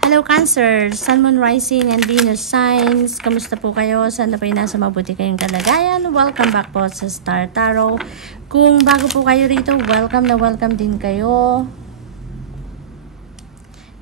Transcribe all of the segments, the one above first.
Hello Cancer, Sun, Moon, Rising, and Venus signs. Kamusta po kayo? Sana po ay nasa mabuti kayong kalagayan. Welcome back po sa Star Tarot. Kung bago po kayo rito, welcome na welcome din kayo.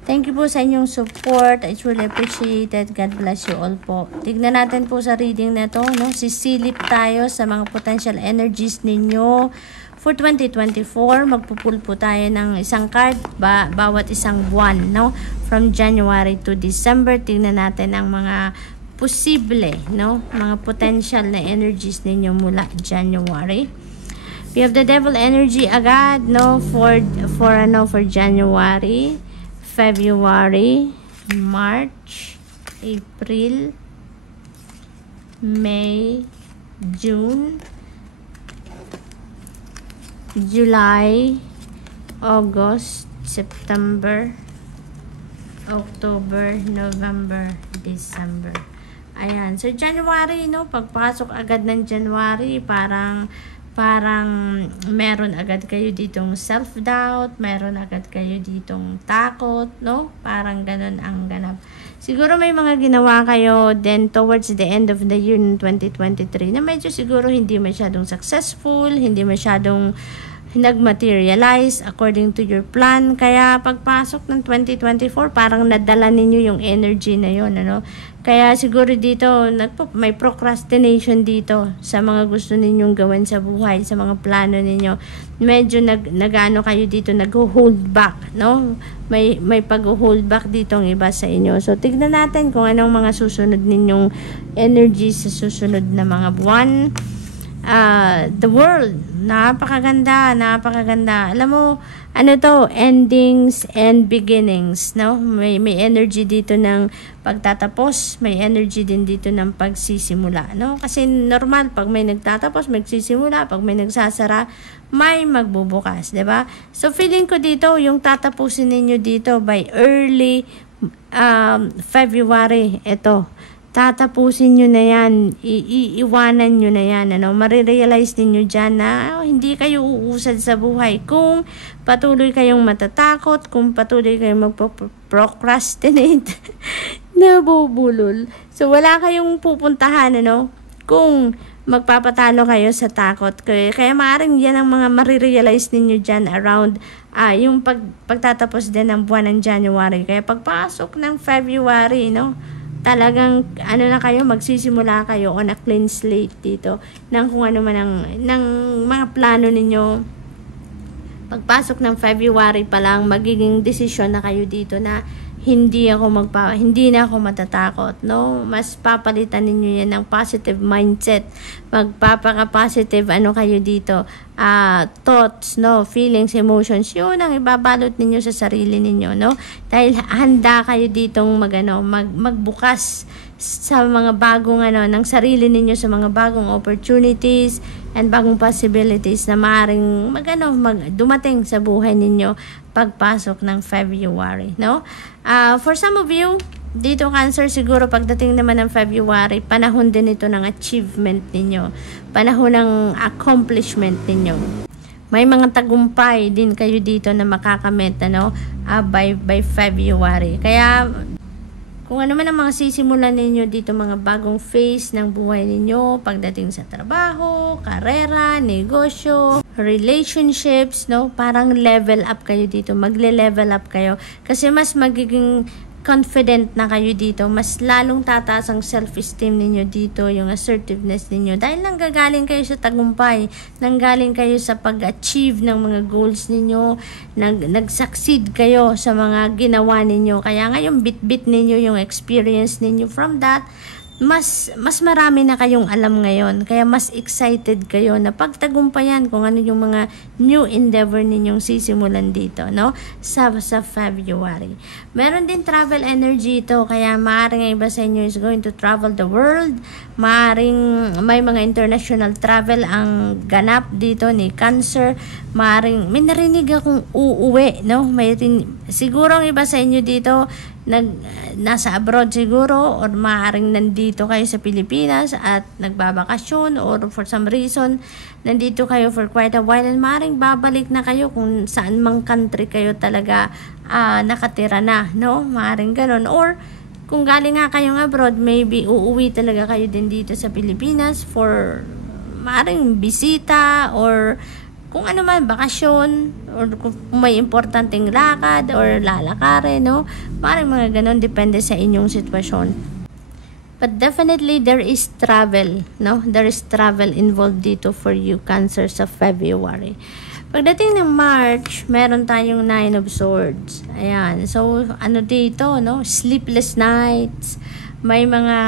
Thank you po sa inyong support. I truly appreciate it. God bless you all po. Tignan natin po sa reading na to, no? Sisilip tayo sa mga potential energies ninyo for 2024. Magpupul po tayo ng isang card bawat isang buwan, no? From January to December. Tignan natin ang mga posible, no? Mga potential na energies ninyo mula January. We have the Devil energy agad, no? For January, February, March, April, May, June, July, August, September, October, November, December. Ayan. So, January, no? Pagpasok agad ng January, parang meron agad kayo ditong self-doubt, meron agad kayo ditong takot, no? Parang ganun ang ganap. Siguro may mga ginawa kayo then towards the end of the year 2023 na medyo siguro hindi masyadong successful, hindi masyadong nag-materialize according to your plan. Kaya pagpasok ng 2024, parang nadala ninyo yung energy na yun, ano? Kaya siguro dito, may procrastination dito sa mga gusto ninyong gawin sa buhay, sa mga plano ninyo. Medyo nag-ano kayo dito, nag-hold back, no? May pag-hold back dito ang iba sa inyo. So, tignan natin kung anong mga susunod ninyong energy sa susunod na mga buwan. The world, napakaganda. Alam mo, ano to, endings and beginnings, no? May energy dito ng pagtatapos, may energy din dito ng pagsisimula, no? Kasi normal, pag may nagtatapos, magsisimula, pag may nagsasara, may magbubukas, 'di ba? So feeling ko dito, yung tatapusin ninyo dito by early February, ito. Tatapusin nyo na yan, iiwanan nyo na yan, ano? Marirealize ninyo dyan na hindi kayo uusad sa buhay kung patuloy kayong matatakot, kung patuloy kayong magpo-procrastinate, nabubulol. So, wala kayong pupuntahan, ano? Kung magpapatalo kayo sa takot. Kaya maaaring yan ang mga marirealize ninyo dyan around yung pagtatapos din ng buwan ng January. Kaya pagpasok ng February, no? Talagang na kayo, magsisimula kayo on a clean slate dito ng kung ano man ng mga plano ninyo. Pagpasok ng February pa lang, magiging desisyon na kayo dito na hindi na ako matatakot, no? Mas papalitan ninyo yan ng positive mindset. Magpapaka-positive kayo dito, thoughts, no? Feelings, emotions, yun ang ibabalot ninyo sa sarili ninyo, no? Dahil handa kayo ditong magbukas sa mga bagong ng sarili ninyo, sa mga bagong opportunities and bagong possibilities na maaaring dumating sa buhay ninyo pagpasok ng February, no? For some of you, dito Cancer, siguro pagdating naman ng February, panahon din ito ng achievement ninyo. Panahon ng accomplishment ninyo. May mga tagumpay din kayo dito na makakamit, by February. Kaya kung ano man ang mga sisimulan ninyo dito, mga bagong phase ng buhay ninyo, pagdating sa trabaho, karera, negosyo, relationships, no? Parang level up kayo dito, magle-level up kayo. Kasi mas magiging confident na kayo dito, mas lalong tataas ang self-esteem ninyo dito, yung assertiveness ninyo. Dahil nanggagaling kayo sa tagumpay, nanggaling kayo sa pag-achieve ng mga goals ninyo, nag-succeed kayo sa mga ginawa ninyo. Kaya ngayon, bit-bit ninyo yung experience ninyo from that. Mas marami na kayong alam ngayon. Kaya mas excited kayo na pagtagumpayan kung ano yung mga new endeavor ninyong sisimulan dito, no? Sa February. Meron din travel energy ito. Kaya maaaring iba sa inyo is going to travel the world. Maaaring may mga international travel ang ganap dito ni Cancer. Maaaring may narinig akong uuwi, no? Siguro ang iba sa inyo dito nasa abroad siguro, or maaaring nandito kayo sa Pilipinas at nagbabakasyon, or for some reason nandito kayo for quite a while, and maaaring babalik na kayo kung saan mang country kayo talaga nakatira na, no? Maaaring ganun. Or kung galing nga kayong abroad, maybe uuwi talaga kayo din dito sa Pilipinas for maaaring bisita, or kung ano man, bakasyon, or kung may importanteng lakad or lalakarin, no? Maaaring mga ganun, depende sa inyong sitwasyon. But definitely there is travel, no? There is travel involved dito for you, Cancer, sa February. Pagdating ng March, meron tayong 9 of Swords. Ayan. So, ano dito, no? Sleepless nights, may mga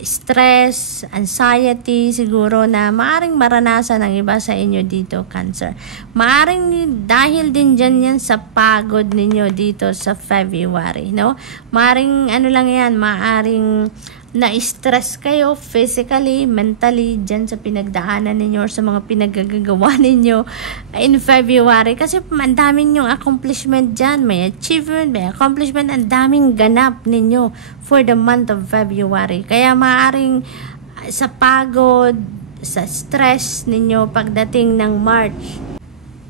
stress, anxiety siguro na maaring maranasan ng iba sa inyo dito, Cancer. Maaring dahil din dyan yan sa pagod ninyo dito sa February, no? Maaring ano lang yan, maaring na-stress kayo physically, mentally, dyan sa pinagdaanan ninyo or sa mga pinagagawa ninyo in February. Kasi ang daming yung accomplishment dyan. May achievement, may accomplishment, ang daming ganap ninyo for the month of February. Kaya maaring sa pagod, sa stress ninyo pagdating ng March,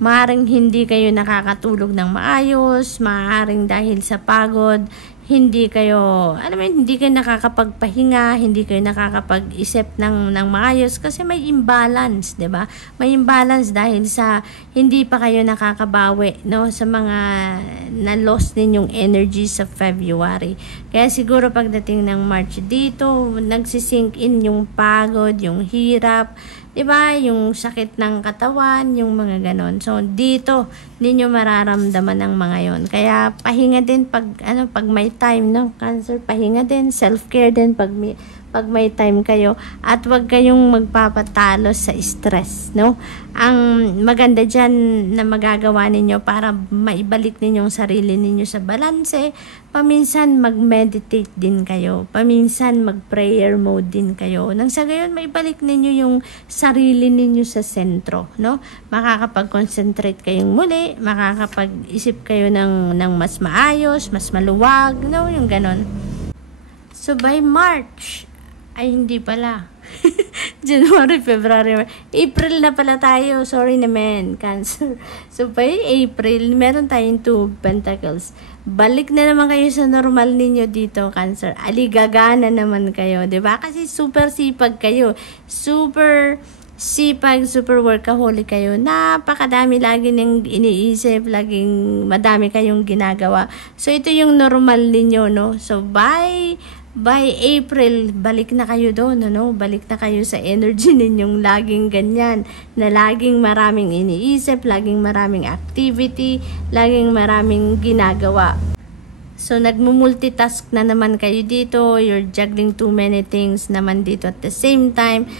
maaring hindi kayo nakakatulog ng maayos, maaring dahil sa pagod, hindi kayo nakakapagpahinga, hindi kayo nakakapag-isip ng maayos kasi may imbalance, 'di ba? May imbalance dahil sa hindi pa kayo nakakabawi, no, sa mga na-loss ninyong energy sa February. Kaya siguro pagdating ng March dito, nagsisink in yung pagod, yung hirap, 'di ba? Yung sakit ng katawan, yung mga ganon. So dito ninyo mararamdaman ang mga 'yon. Kaya pahinga din pag may time, no, Cancer, pahinga din, self-care din pag may time kayo, at wag kayong magpapatalo sa stress, no? Ang maganda diyan na magagawa ninyo para maibalik ninyo ang sarili ninyo sa balanse, paminsan mag-meditate din kayo, paminsan mag-prayer mode din kayo. Nang sa gayon maibalik ninyo yung sarili ninyo sa sentro, no? Makakapag-concentrate kayong muli, makakapag-isip kayo ng mas maayos, mas maluwag, no? Yung ganon. So by March, ay hindi pala. January, February, April na pala tayo. Sorry naman, Cancer. So by April, meron tayong 2 Pentacles. Balik na naman kayo sa normal ninyo dito, Cancer. Aligagana naman kayo, 'di ba? Kasi super sipag kayo. Super sipag, super workaholic kayo. Napakadami lagi nang iniisip, laging madami kayong ginagawa. So ito yung normal ninyo, no? So by April, balik na kayo doon, no? Balik na kayo sa energy ninyong laging ganyan, na laging maraming iniisip, laging maraming activity, laging maraming ginagawa. So, nagmumultitask na naman kayo dito, you're juggling too many things naman dito at the same time.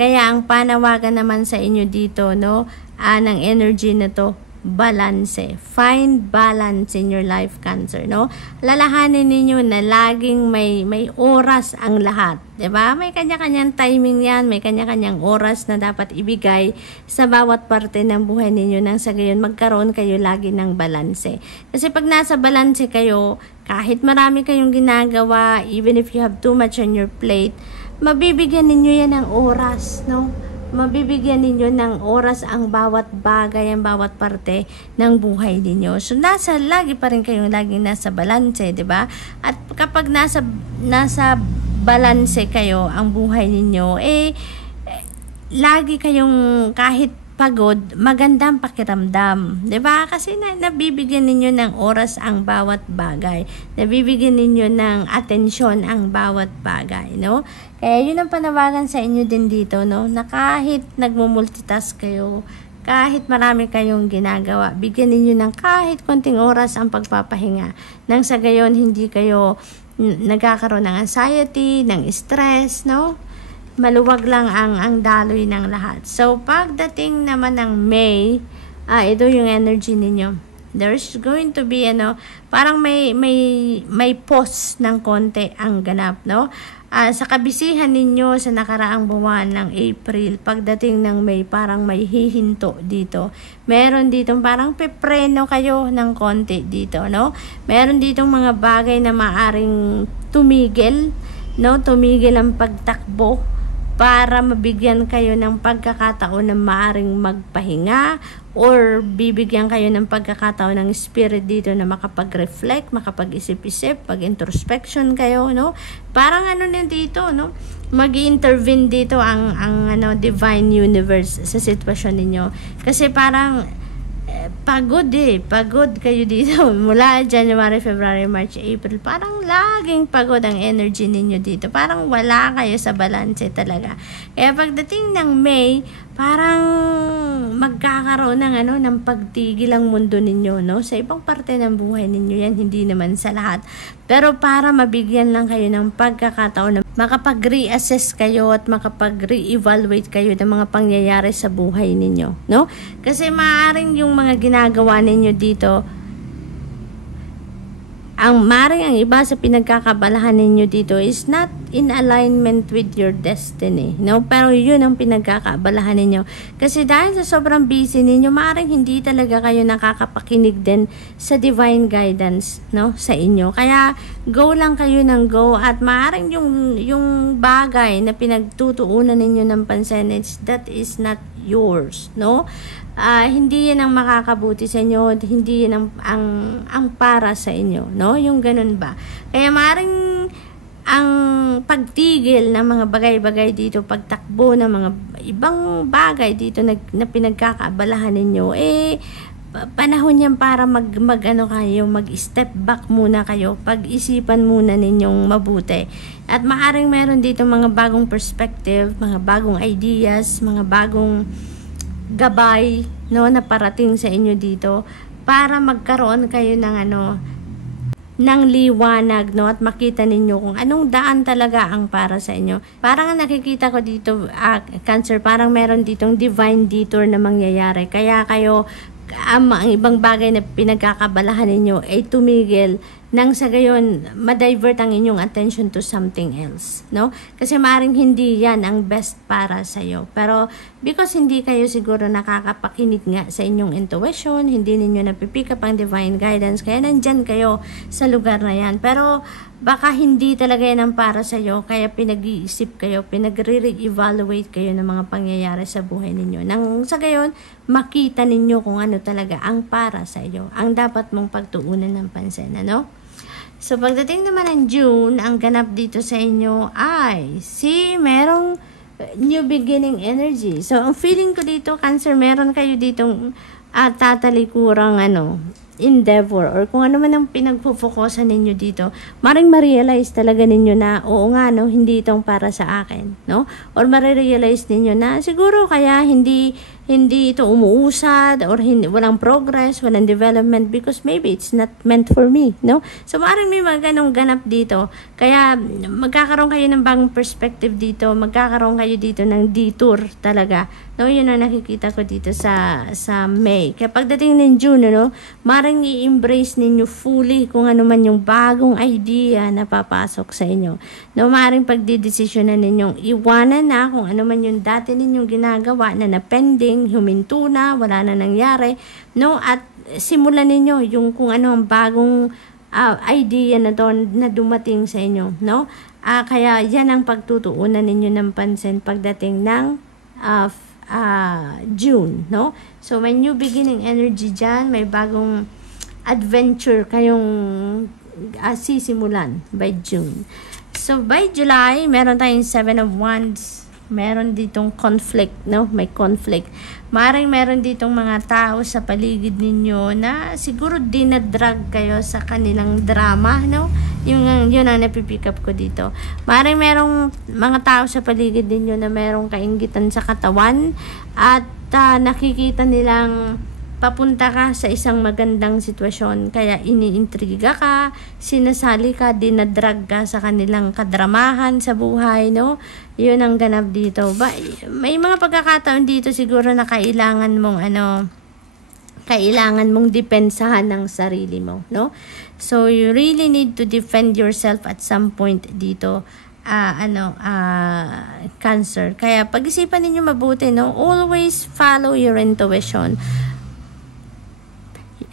Kaya ang panawagan naman sa inyo dito, no, ng energy na to, balance. Find balance in your life, Cancer, no? Lalahanin ninyo na laging may oras ang lahat, 'di ba? May kanya-kanyang timing 'yan, may kanya-kanyang oras na dapat ibigay sa bawat parte ng buhay ninyo nang sa gayon magkaroon kayo lagi ng balance. Kasi pag nasa balance kayo, kahit marami kayong ginagawa, even if you have too much on your plate, mabibigyan ninyo yan ng oras, no? Mabibigyan ninyo ng oras ang bawat bagay, ang bawat parte ng buhay ninyo. So, lagi pa rin kayong laging nasa balanse, di ba? At kapag nasa balanse kayo ang buhay ninyo, lagi kayong kahit pagod, magandang pakiramdam, 'di ba? Kasi nabibigyan ninyo ng oras ang bawat bagay. Nabibigyan ninyo ng atensyon ang bawat bagay, no? Kaya 'yun ang panawagan sa inyo din dito, no? Na kahit nagmo-multitask kayo, kahit marami kayong ginagawa, bigyan ninyo ng kahit konting oras ang pagpapahinga. Nang sa gayon hindi kayo nagkakaroon ng anxiety, ng stress, no? Maluwag lang ang daloy ng lahat. So, pagdating naman ng May, ito yung energy ninyo. There's going to be, parang may pause ng konti ang ganap, no? Sa kabisihan ninyo sa nakaraang buwan ng April, pagdating ng May, parang may hihinto dito. Meron ditong parang pepreno kayo ng konti dito, no? Meron ditong mga bagay na maaring tumigil, no? Tumigil ang pagtakbo para mabigyan kayo ng pagkakataon na maaring magpahinga or bibigyan kayo ng pagkakataon ng spirit dito na makapag-reflect, makapag-isip-isip, pag-introspection kayo, no? Parang na dito, no? Mag-intervene dito ang divine universe sa sitwasyon ninyo. Kasi parang pagod kayo dito mula January, February, March, April. Parang laging pagod ang energy ninyo dito. Parang wala kayo sa balance talaga. Kaya pagdating ng May, parang magkakaroon ng pagtigil ang mundo ninyo, no? Sa ibang parte ng buhay ninyo yan, hindi naman sa lahat. Pero para mabigyan lang kayo ng pagkakataon na makapag-reassess kayo at makapag-re-evaluate kayo ng mga pangyayari sa buhay ninyo, no? Kasi maaaring yung mga ginagawa ninyo dito, ang iba sa pinagkakabalahan ninyo dito is not in alignment with your destiny, no? Pero yun ang pinagkakabalahan ninyo. Kasi dahil sa sobrang busy ninyo, maaaring hindi talaga kayo nakakapakinig din sa divine guidance, no? Sa inyo. Kaya go lang kayo ng go at maaaring yung bagay na pinagtutuunan ninyo ng pansin, that is not yours, no? Hindi yan ang makakabuti sa inyo, hindi yan ang para sa inyo, no? Yung ganun ba? Kaya maaaring ang pagtigil ng mga bagay-bagay dito, pagtakbo ng mga ibang bagay dito na pinagkakaabalahan ninyo, panahon yan para mag-step back muna kayo, pag-isipan muna ninyong mabuti. At maaaring meron dito mga bagong perspective, mga bagong ideas, mga bagong gabay, no, na parating sa inyo dito para magkaroon kayo ng liwanag, no, at makita ninyo kung anong daan talaga ang para sa inyo. Parang nakikita ko dito, Cancer, parang meron ditong divine detour na mangyayari. Kaya kayo, ang ibang bagay na pinagkakabalahan ninyo ay tumigil nang sa gayon ma-divert ang inyong attention to something else, no? Kasi maaaring hindi yan ang best para sa iyo. Pero because hindi kayo siguro nakakapakinig nga sa inyong intuition, hindi ninyo napipick up ang divine guidance, kaya nandyan kayo sa lugar na yan. Pero baka hindi talaga yan ang para sa iyo, kaya pinag-iisip kayo, pinag-re-evaluate kayo ng mga pangyayari sa buhay ninyo. Nang sa gayon, makita ninyo kung ano talaga ang para sa iyo, ang dapat mong pagtuunan ng pansin, ano? So, pagdating naman ng June, ang ganap dito sa inyo ay, merong new beginning energy. So, ang feeling ko dito, Cancer, meron kayo ditong tatalikurang endeavor or kung ano man ang pinagpo-focusan ninyo dito, maring ma-realize talaga ninyo na oo nga, no, hindi itong para sa akin, no? Or ma-realize ninyo na siguro kaya hindi ito umuusad or walang progress, walang development because maybe it's not meant for me, no? So maring may mga ganong ganap dito. Kaya magkakaroon kayo ng bagong perspective dito, magkakaroon kayo dito ng detour talaga. No, yun ang nakikita ko dito sa May. Kaya pagdating ng June, no, maring i-embrace ninyo fully kung ano man yung bagong idea na papasok sa inyo. No, maring pagdidesisyonan ninyong iwanan na kung ano man yung dati ninyong ginagawa na pending, huminto na, wala na nangyari, no, at simulan ninyo yung kung ano ang bagong idea na doon na dumating sa inyo, no? Kaya yan ang pagtutuunan ninyo ng pansin pagdating ng June, no? So may new beginning energy dyan, may bagong adventure kayong sisimulan by June. So by July, meron tayong 7 of Wands. Meron ditong conflict, no? May conflict. Maring meron ditong mga tao sa paligid ninyo na siguro dinadrag kayo sa kanilang drama, no? Yun ang napipick up ko dito. Maring merong mga tao sa paligid ninyo na merong kainggitan sa katawan at nakikita nilang papunta ka sa isang magandang sitwasyon, kaya iniintriga ka, sinasali ka, dinadrag ka sa kanilang kadramahan sa buhay, no? Yun ang ganap dito. May mga pagkakataon dito siguro na kailangan mong kailangan mong depensahan ng sarili mo, no? So you really need to defend yourself at some point dito, Cancer. Kaya pag-isipan ninyo mabuti, no? Always follow your intuition.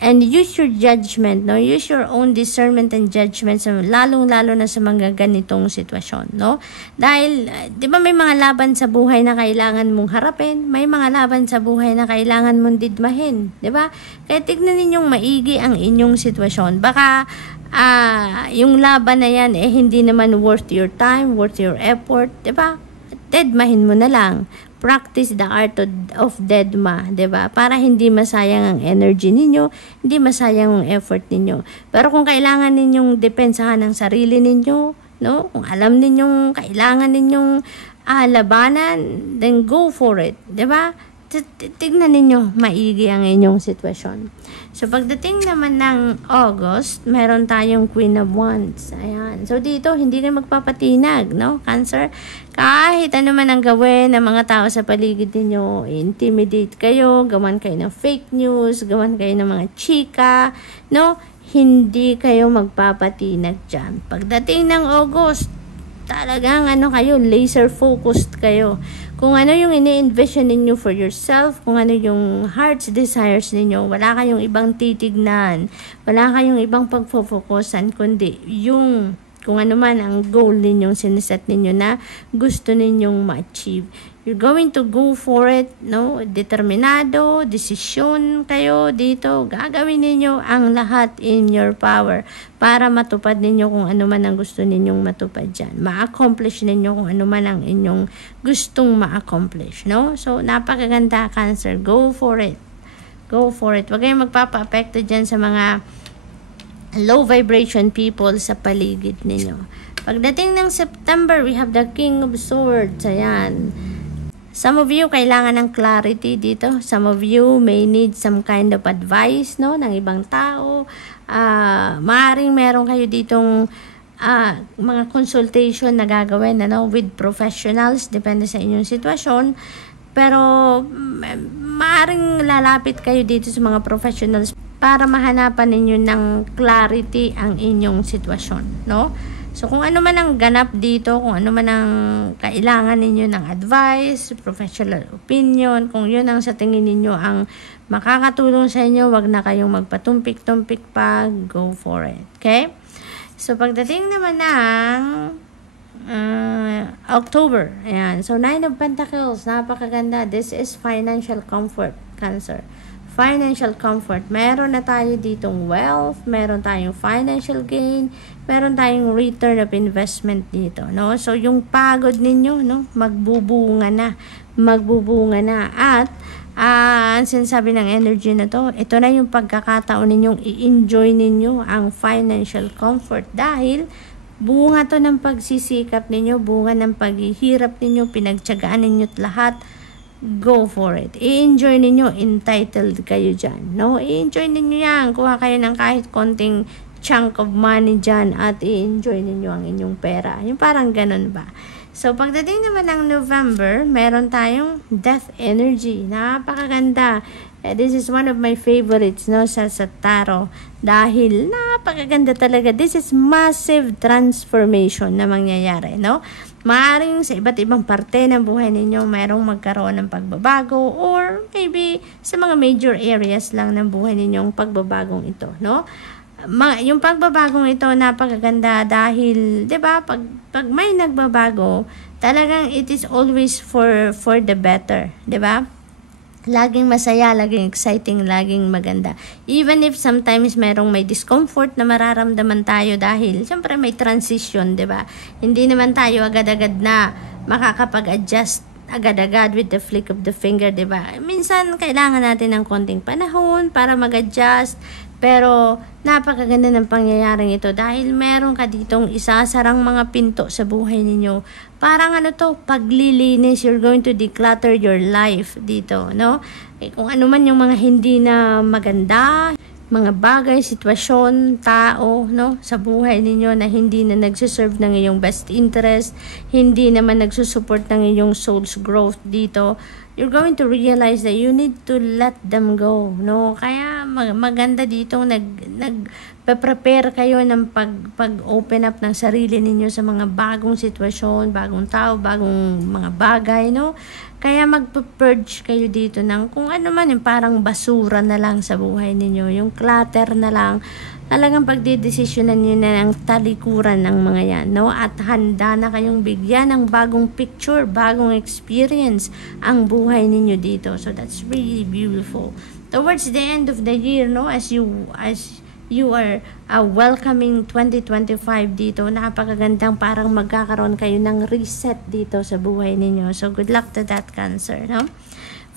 And use your judgment, no? Use your own discernment and judgment, lalong-lalo na sa mga ganitong sitwasyon, no? Dahil, di ba may mga laban sa buhay na kailangan mong harapin? May mga laban sa buhay na kailangan mong didmahin, di ba? Kaya tignan ninyong maigi ang inyong sitwasyon. Baka, yung laban na yan, hindi naman worth your time, worth your effort, di ba? Dedmahin mo na lang. Practice the art of dedma, 'di ba? Para hindi masayang ang energy ninyo, hindi masayang ang effort ninyo. Pero kung kailangan ninyong depensahan ang sarili ninyo, no? Kung alam ninyong kailangan ninyong labanan, then go for it, 'di ba? Tignan ninyo maigi ang inyong sitwasyon. So pagdating naman ng August, meron tayong Queen of Wands. Ayan. So dito hindi kayo magpapatinag, no? Cancer, kahit ano man ang gawin ng mga tao sa paligid niyo, intimidate kayo, gawan kayo ng fake news, gawan kayo ng mga chika, no? Hindi kayo magpapatinag diyan. Pagdating ng August, talagang kayo, laser focused kayo. Kung ano yung ini-envision ninyo for yourself, kung ano yung heart's desires ninyo, wala kayong ibang titignan, wala kayong ibang pagfofokusan, kundi yung kung ano man ang goal ninyong siniset ninyo na gusto ninyong ma-achieve. You're going to go for it, no? Determinado, desisyon kayo dito. Gagawin ninyo ang lahat in your power para matupad ninyo kung ano man ang gusto ninyong matupad dyan. Ma-accomplish ninyo kung ano man ang inyong gustong ma-accomplish, no? So, napakaganda, Cancer. Go for it. Go for it. Huwag kayong magpapa-apekto dyan sa mga low vibration people sa paligid ninyo. Pagdating ng September, we have the King of Swords. Ayan. Some of you kailangan ng clarity dito. Some of you may need some kind of advice, no, ng ibang tao. Maaaring meron kayo ditong mga consultation na gagawin, with professionals, depende sa inyong sitwasyon. Pero maaaring lalapit kayo dito sa mga professionals para mahanapan ninyo ng clarity ang inyong sitwasyon, no? So, kung ano man ang ganap dito, kung ano man ang kailangan ninyo ng advice, professional opinion, kung yun ang sa tingin ninyo ang makakatulong sa inyo, wag na kayong magpatumpik-tumpik pa, go for it. Okay? So, pagdating naman ng October, ayan. So, 9 of Pentacles, napakaganda. This is financial comfort, Cancer. Financial comfort. Meron na tayo ditong wealth, meron tayong financial gain, meron tayong return of investment dito, no? So, yung pagod ninyo, no, magbubunga na. Magbubunga na. At, ang sinasabi ng energy na to, ito na yung pagkakataon ninyong i-enjoy ninyo ang financial comfort dahil bunga to ng pagsisikap ninyo, bunga ng paghihirap ninyo, pinagtiyagaan ninyo't lahat. Go for it. I-enjoy ninyo, entitled kayo dyan, no? I-enjoy ninyo yan. Kuha kayo ng kahit konting chunk of money dyan at i-enjoy ninyo ang inyong pera. Yung parang ganun ba? So, pagdating naman ng November, meron tayong Death Energy. Napakaganda. This is one of my favorites, no, sa tarot. Dahil napakaganda talaga. This is massive transformation na mangyayari, no? Maaaring sa iba't ibang parte ng buhay ninyo, mayroong magkaroon ng pagbabago or maybe sa mga major areas lang ng buhay ninyong pagbabagong ito, no? Yung pagbabagong ito napakaganda dahil, 'di ba, pag may nagbabago, talagang it is always for the better, 'di ba? Laging masaya, laging exciting, laging maganda. Even if sometimes may discomfort na mararamdaman tayo dahil siyempre may transition, 'di ba? Hindi naman tayo agad-agad na makakapag-adjust agad-agad with the flick of the finger, 'di ba? Minsan kailangan natin ng konting panahon para mag-adjust. Pero napakaganda ng pangyayaring ito dahil meron ka ditong isasarang mga pinto sa buhay ninyo. Parang paglilinis, you're going to declutter your life dito, no? Kung ano man yung mga hindi na maganda, mga bagay, sitwasyon, tao, no, sa buhay ninyo na hindi na nagsuserve ng iyong best interest, hindi naman nagsusupport ng iyong soul's growth dito, you're going to realize that you need to let them go, no? Kaya maganda dito nag-prepare kayo ng pag-open up ng sarili ninyo sa mga bagong sitwasyon, bagong tao, bagong mga bagay, no? Kaya magpa-purge kayo dito ng kung ano man, yung parang basura na lang sa buhay ninyo, yung clutter na lang. Talagang pagdidesisyonan nyo na ang talikuran ng mga yan, no? At handa na kayong bigyan ng bagong picture, bagong experience ang buhay ninyo dito. So that's really beautiful. Towards the end of the year, no, as you are welcoming 2025 dito, napakagandang parang magkakaroon kayo ng reset dito sa buhay ninyo. So good luck to that, Cancer, no?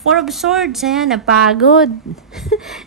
Four of Swords, ayan, napagod.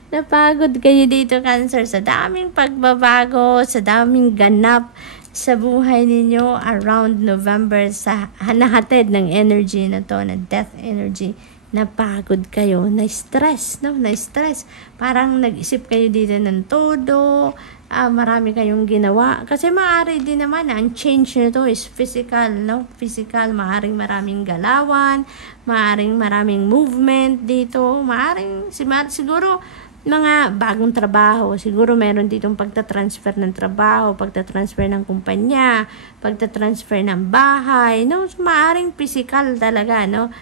Napagod kayo dito, Cancer, sa daming pagbabago, sa daming ganap sa buhay ninyo around November, sa nahatid ng energy na to, na death energy. Napagod kayo, na-stress, no? Na-stress. Parang nag-isip kayo dito ng todo, marami kayong ginawa. Kasi maaari din naman, ang change nito is physical, no? Physical, maaring maraming galawan, maaring maraming movement dito, maaring siguro mga bagong trabaho, siguro meron ditong pagta-transfer ng trabaho, pagta-transfer ng kumpanya, pagta-transfer ng bahay, no? So, maaring physical talaga, no?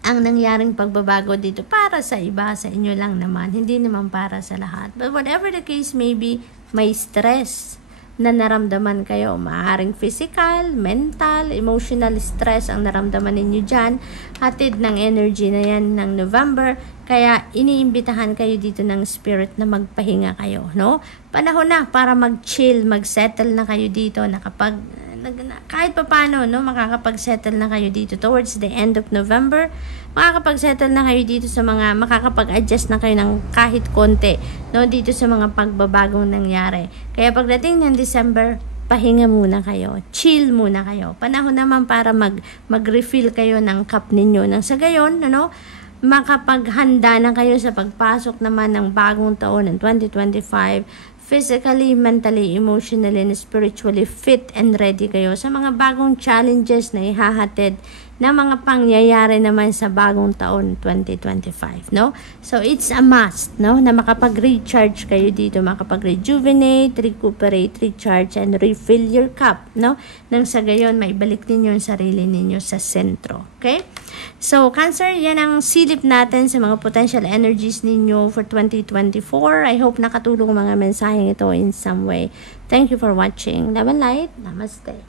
Ang nangyaring pagbabago dito para sa iba, sa inyo lang naman, hindi naman para sa lahat. But whatever the case may be, may stress na naramdaman kayo. Maaaring physical, mental, emotional stress ang naramdaman ninyo dyan. Hatid ng energy na yan ng November. Kaya iniimbitahan kayo dito ng spirit na magpahinga kayo, no? Panahon na para mag-chill, mag-settle na kayo dito, kahit pa paano, no, makakapag-settle na kayo dito towards the end of November. Makakapag-settle na kayo dito sa mga, makakapag-adjust na kayo ng kahit konti, no, dito sa mga pagbabagong nangyari. Kaya pagdating ng December, pahinga muna kayo, chill muna kayo. Panahon naman para mag-refill kayo ng cup ninyo. Nang sa gayon, ano, makapaghanda na kayo sa pagpasok naman ng bagong taon ng 2025, physically, mentally, emotionally, and spiritually fit and ready kayo sa mga bagong challenges na ihahatid na mga pangyayari naman sa bagong taon 2025, no? So it's a must, no, na makapag-recharge kayo dito, makapag-rejuvenate, recuperate, recharge, and refill your cup, no? Nang sa gayon, maibalik ninyo yung sarili ninyo sa sentro, okay? So, Cancer, yan ang silip natin sa mga potential energies ninyo for 2024. I hope nakatulong mga mensaheng ito in some way. Thank you for watching. Love and light. Namaste.